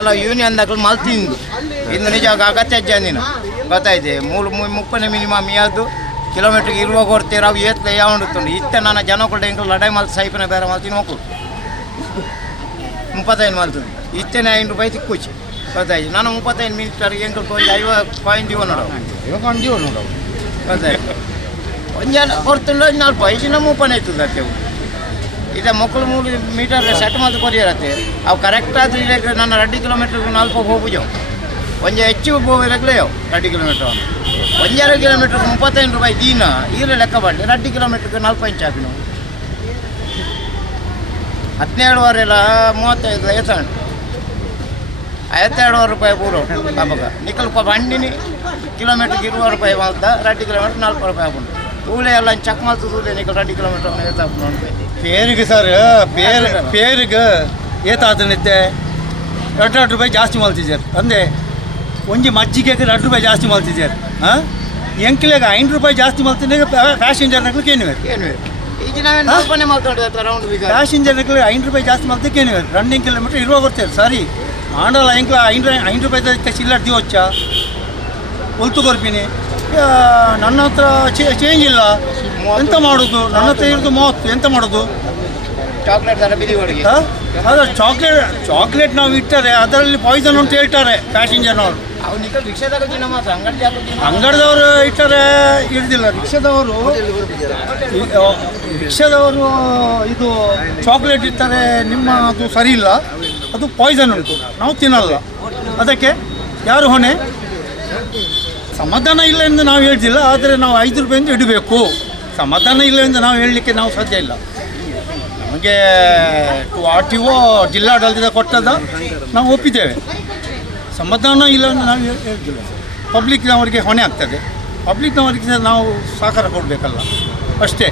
ಅಲ್ಲ ಯೂನಿಯನ್ ದಾಖಲು ಮಲ್ತಿಂದು ಇಂದು ನಿಜ ಅಗತ್ಯ ಜನಿನ ಗೊತ್ತಾಯ್ತು 30 ಮಿನಿಮಮ್ ಯಾವುದು ಕಿಲೋಮೀಟ್ರಿಗೆ ಇರುವ ಕೊಡ್ತೀರ ಅವು ಏತ್ಲೆ ಯಾವಂಡುತ್ತುಂಡು ಇತ್ತೆ ನನ್ನ ಜನ ಕೂಡ ಇಂಕ ಲಡಾಯಿ ಮಲ್ತು ಸೈಪನ ಬೇರೆ ಮಲ್ತೀನಿ ಮಕ್ಕಳು 35 ಮಲ್ತುಂಡು ಇತ್ತೇನೆ 5 ರೂಪಾಯಿ ತಿಕ್ಕುಚ್ಚಿ ಗೊತ್ತಾಯ್ತು ನಾನು 35 ಮಿನಿಟ್ರಿಗೆ ಎಂಕಲ್ ಒಂದು 50 ಕಾಯಿನ್ ಜೀವ ನೋಡವು ಗೊತ್ತಾಯ್ತು ಒಂಜನ ಕೊಡ್తుండో 4 ಪೈಸಿನ 30 ಆಯ್ತದ ಅತ್ತೆವು ಇದ ಮಕ್ಕಳು 3 ಮೀಟರ್ ಸೆಟ್ ಮಾತು ಕೊರಿಯರತ್ತೆ ಅವು ಕರೆಕ್ಟ್ ಆದ್ರೆ ಈಗ ನನ್ನ 2 ಕಿಲೋಮೀಟರ್ 4 ಹೋಗುಜವು ಒಂಜೆ ಹೆಚ್ಚು ಹೋಗಿರಕ್ಲೇವು 2 ಕಿಲೋಮೀಟರ್ 1 ಕಿಲೋಮೀಟರ್ 35 ರೂಪಾಯಿ ದೀನ ಈಗಲೇ ಲೆಕ್ಕ ಮಾಡಿ 2 ಕಿಲೋಮೀಟರ್ಗೆ 4 ಇಂಚ್ ಹಾಕಿ ನಾವು 17 ವರೆಲ್ಲ 35 ಎತ್ತಂಡು 52 ರೂಪಾಯಿ ಪೂರ ಅವಾಗ ನಿಕಲ್ ಬಂಡಿನಿ ಕಿಲೋಮೀಟರ್ಗೆ 20 ರೂಪಾಯಿ ಮಾಲ್ದ 2 ಕಿಲೋಮೀಟರ್ 4 ರೂಪಾಯಿ ಹಾಕೊಂಡು ತೂಳೆ ಎಲ್ಲ ಚಕ್ ಮಾಲ್ತು ತೂಳೆ ನಿಕಲ್ 2 ಕಿಲೋಮೀಟರ್ ಎತ್ತಾಕೊಂಡು పేరుకి సార్ పేరుకి ಏತಾದನಿತ್ತೆ 2 ರೂಪಾಯಿ ಜಾಸ್ತಿ ಮಾಡ್ತಿದ್ದಾರೆ ಅಂದೆ ಒಂಜಿ ಮಜ್ಜಿಗೆಗೆ 2 ರೂಪಾಯಿ ಜಾಸ್ತಿ ಮಾಡ್ತಿದ್ದಾರೆ ಎಂಕ್ಲೆಗೆ 5 ರೂಪಾಯಿ ಜಾಸ್ತಿ ಮಾಡ್ತೀನಿ ಪ್ಯಾಸೆಂಜರ್ ನಕ್ಲಿಕ್ಕೆ ಏನಿವೆ ಪ್ಯಾಸೆಂಜರ್ ನಕ್ಲಿಗೆ 5 ರೂಪಾಯಿ ಜಾಸ್ತಿ ಮಾಡ್ಲಿಕ್ಕೆ ಏನಿವೆ 2 ಕಿಲೋಮೀಟರ್ ಇರುವ ಬರ್ತಾರೆ ಸರಿ ಆಂಡಲ್ಲ ಎಂಕ್ಲ 5 ರೂಪಾಯಿ ಚಿಲ್ಲರ್ ದಿವಚ್ಚ ಹೊಲ್ತು ಕೊರ್ಪಿನಿ ನನ್ನ ಹತ್ರ ಚೇಂಜ್ ಇಲ್ಲ ಎಂತ ಮಾಡೋದು ನನ್ನ ಹತ್ರ ಇರೋದು 30 ಎಂತ ಮಾಡೋದು ಚಾಕ್ಲೇಟ್ ಅದೇ ಚಾಕ್ಲೇಟ್ ನಾವು ಇಟ್ಟರೆ ಅದರಲ್ಲಿ ಪಾಯ್ಸನ್ ಅಂತ ಹೇಳ್ತಾರೆ ಪ್ಯಾಸೆಂಜರ್ನವರು ಅಂಗಡಿದವರು ಇಟ್ಟರೆ ಇಡ್ದಿಲ್ಲ ರಿಕ್ಷಾದವರು ಇದು ಚಾಕ್ಲೇಟ್ ಇಟ್ಟರೆ ನಿಮ್ಮ ಅದು ಸರಿ ಇಲ್ಲ ಅದು ಪಾಯ್ಸನ್ ಉಂಟು ನಾವು ತಿನ್ನಲ್ಲ ಅದಕ್ಕೆ ಯಾರು ಹೊಣೆ ಸಮಾಧಾನ ಇಲ್ಲ ಎಂದು ನಾವು ಹೇಳ್ತಿಲ್ಲ ಆದರೆ ನಾವು 5 ರೂಪಾಯಿಂದ ಇಡಬೇಕು ಸಮಾಧಾನ ಇಲ್ಲ ಎಂದು ನಾವು ಹೇಳಲಿಕ್ಕೆ ನಾವು ಸಾಧ್ಯ ಇಲ್ಲ ನಮಗೆ RTO ಜಿಲ್ಲಾಡಳಿತ ಕೊಟ್ಟದ ನಾವು ಒಪ್ಪಿದ್ದೇವೆ ಸಮಾಧಾನ ಇಲ್ಲ ಎಂದು ನಾವು ಹೇಳ್ತಿಲ್ಲ ಪಬ್ಲಿಕ್ನವರಿಗೆ ಹೊಣೆ ಆಗ್ತದೆ ಪಬ್ಲಿಕ್ನವರಿಗೆ ನಾವು ಸಹಕಾರ ಕೊಡಬೇಕಲ್ಲ ಅಷ್ಟೇ